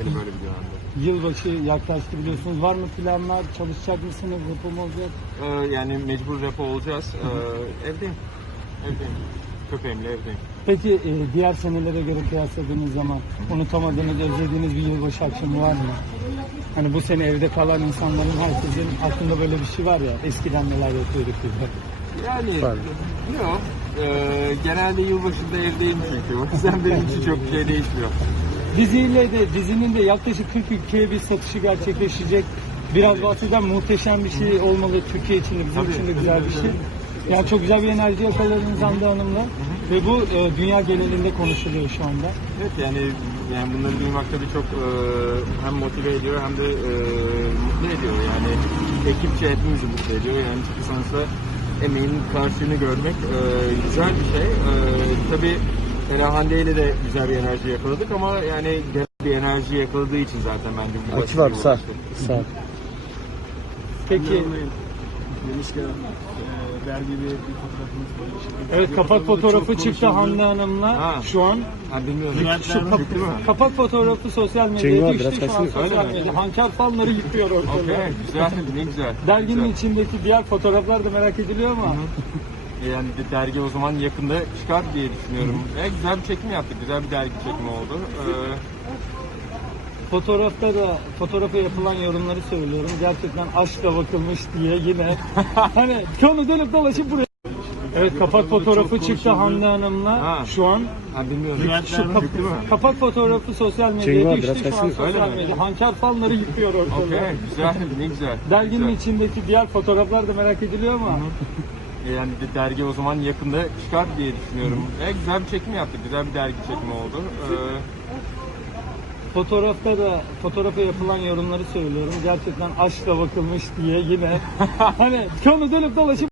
Beni böyle bir dönemde. Yılbaşı yaklaştı biliyorsunuz. Var mı planlar? Çalışacak mısınız? Yapım olacak? Ee, yani mecbur repo olacağız. Ee, evdeyim. Evdeyim. Köpeğimle evdeyim. Peki e, diğer senelere göre kıyasladığınız zaman unutamadığınız, özlediğiniz bir yılbaşı akşamı var mı? Hani bu sene evde kalan insanların herkesin aklında böyle bir şey var ya. Eskiden neler yapıyorduk biz de. Yani Var. yok. Ee, genelde yılbaşında evdeyim çünkü. O yüzden benim için çok bir şey değişmiyor. Diziyle de dizinin de yaklaşık 40 ülkeye bir satışı gerçekleşecek. Biraz bahseden muhteşem bir şey olmalı Türkiye için de bizim için de güzel bir şey. Yani çok güzel bir enerji yakaladınız Hande Hanım'la. Ve bu e, dünya genelinde konuşuluyor şu anda. Evet yani yani bunları duymak tabii çok e, hem motive ediyor hem de e, mutlu ediyor. Yani ekipçe hepimizi mutlu ediyor. Yani çünkü sonuçta emeğin karşılığını görmek e, güzel bir şey. E, tabii Hande ile de güzel bir enerji yakaladık ama yani genel bir enerji yakaladığı için zaten bence bu Açı var sağ. Sağ. Peki Demişken e, bir, bir fotoğrafımız paylaşıldı. evet kapak fotoğrafı çıktı Hande Ha. Hanım'la. Şu an Ha bilmiyorum. Şu kap- Çıktı mı? kapak fotoğrafı sosyal medyaya abi, düştü biraz şu an kaçsana. sosyal Öyle mi? medya. Hanker fanları yıkıyor ortalığı. Okey güzel ne güzel. Derginin Güzel. içindeki diğer fotoğraflar da merak ediliyor ama Yani de- dergi o zaman yakında çıkar diye düşünüyorum. E, güzel bir çekim yaptık. Güzel bir dergi çekimi oldu. Ee, fotoğrafta da fotoğrafa yapılan yorumları söylüyorum. Gerçekten aşkla bakılmış diye yine hani konu dönüp dolaşıp buraya Evet kapak fotoğrafı çıktı Hande Hanım'la. Ha. Şu an ha bilmiyorum. şu kap- Çıktı mı? kapak fotoğrafı sosyal medyaya abi, düştü şu an sosyal Öyle mi? medya. Hanker fanları yıkıyor ortalığı. Okey güzel ne güzel. Derginin Güzel. içindeki diğer fotoğraflar da merak ediliyor ama Yani de- dergi o zaman yakında çıkar diye düşünüyorum. E, güzel bir çekim yaptık. Güzel bir dergi çekimi oldu. Ee, fotoğrafta da fotoğrafa yapılan yorumları söylüyorum. Gerçekten aşkla bakılmış diye yine hani konu dönüp dolaşıp